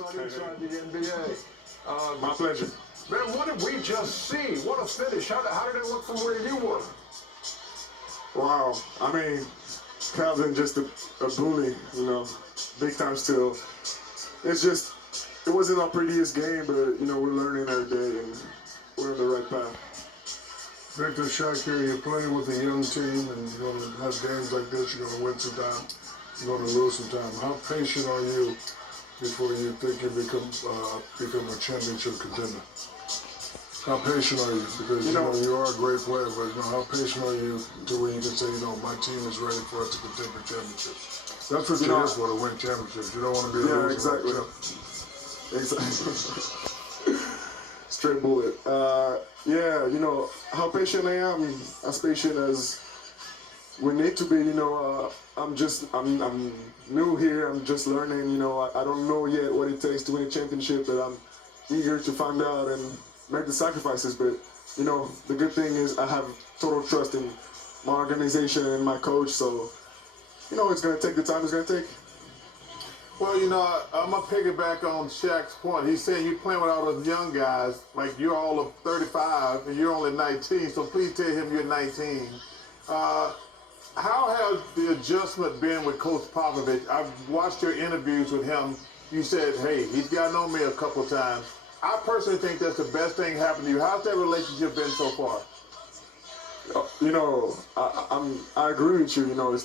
on inside the NBA. My pleasure. Man, what did we just see? What a finish. How did it look from where you were? Wow. I mean, Calvin just a bully, you know, big time still. It's just, it wasn't our prettiest game, but, you know, we're learning every day and we're on the right path. Victor, Shakir, you're playing with a young team and you're going to have games like this. You're going to win sometime. You're going to lose sometime. How patient are you before you think you become a championship contender? How patient are you? Because you know you are a great player, but you know how patient are you to where you can say, you know, my team is ready for us to contend for championships? That's what you're here for, to win championships. You don't want to be a loser. Exactly. Straight bullet. Yeah, you know how patient I am. As patient as we need to be. You know, I'm new here. I'm just learning. You know, I don't know yet what it takes to win a championship, but I'm eager to find out and make the sacrifices. But you know, the good thing is I have total trust in my organization and my coach. So, you know, it's gonna take the time it's gonna take. Well, you know, I'm going to piggyback on Shaq's point. He's saying you're playing with all those young guys, like you're all of 35 and you're only 19, so please tell him you're 19. How has the adjustment been with Coach Popovich? I've watched your interviews with him. You said, hey, he's gotten on me a couple of times. I personally think that's the best thing happened to you. How's that relationship been so far? You know, I agree with you. You know,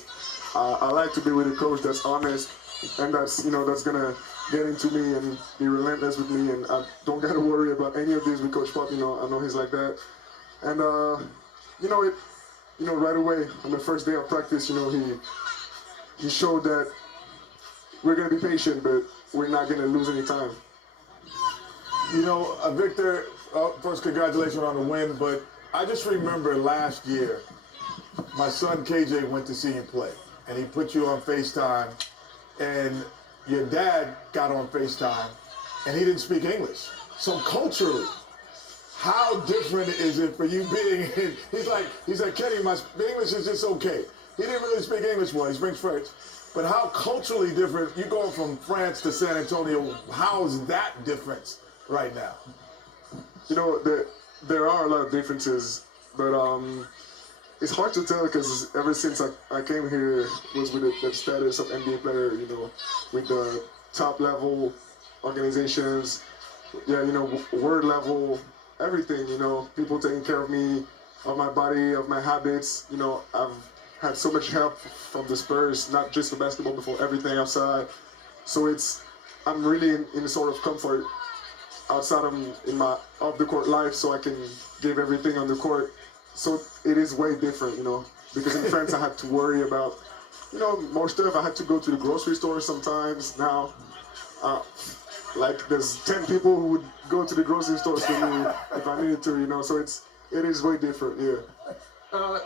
I like to be with a coach that's honest, and that's, you know, that's gonna get into me and be relentless with me, and I don't gotta worry about any of this with Coach Pop. You know, I know he's like that, and you know, right away on the first day of practice, you know, he showed that we're gonna be patient, but we're not gonna lose any time. You know, Victor, first congratulations on the win, but I just remember last year, my son KJ went to see you play, and he put you on FaceTime. And your dad got on FaceTime, and he didn't speak English. So culturally, how different is it for you being in? He's like, Kenny, my English is just okay. He didn't really speak English well. He speaks French. But how culturally different? You going from France to San Antonio. How's that difference right now? You know, there are a lot of differences, but it's hard to tell because ever since I came here was with the status of NBA player, you know, with the top level organizations, yeah, you know, word level, everything, you know, people taking care of me, of my body, of my habits. You know, I've had so much help from the Spurs, not just for basketball, but for everything outside. So I'm really in a sort of comfort outside of in my off the court life, so I can give everything on the court. So it is way different, you know, because in France I had to worry about, you know, more stuff. I had to go to the grocery store sometimes. Now, like there's 10 people who would go to the grocery stores for me if I needed to, you know. So it is way different, yeah.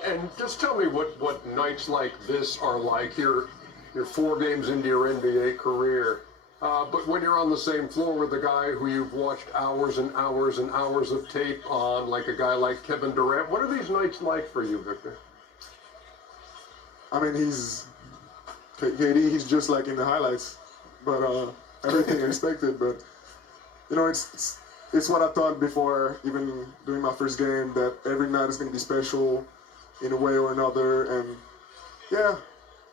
And just tell me what nights like this are like. You're 4 games into your NBA career. But when you're on the same floor with a guy who you've watched hours and hours and hours of tape on, like a guy like Kevin Durant, what are these nights like for you, Victor? I mean, KD, he's just like in the highlights, but everything expected. But you know, it's what I thought before even doing my first game, that every night is going to be special in a way or another. And yeah,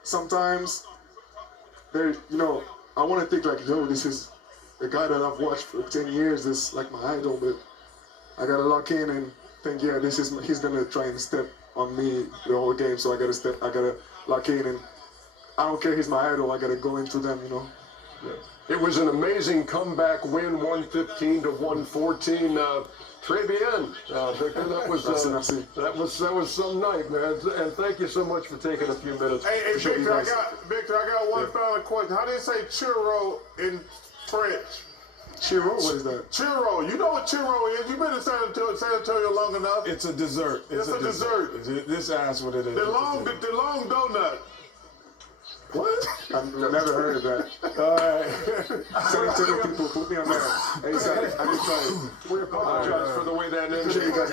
sometimes there, you know, I want to think like, yo, this is the guy that I've watched for 10 years. This is like my idol, but I gotta lock in and think, yeah, he's gonna try and step on me the whole game. So I gotta lock in, and I don't care. He's my idol. I gotta go into them, you know. Yeah. It was an amazing comeback win, 115 to 114. Très bien, Victor. That was some night, man. And thank you so much for taking a few minutes. Hey, Victor, I got one final question. How do you say churro in French? Churro? What is that? Churro. You know what churro is? You've been in San Antonio long enough. It's a dessert. It's a dessert. This asks what it is. The long donut. What? I've never heard of that. All right. San Antonio people, put me on that. Hey, sorry, I'm excited. We apologize for the way that ended. Appreciate you guys.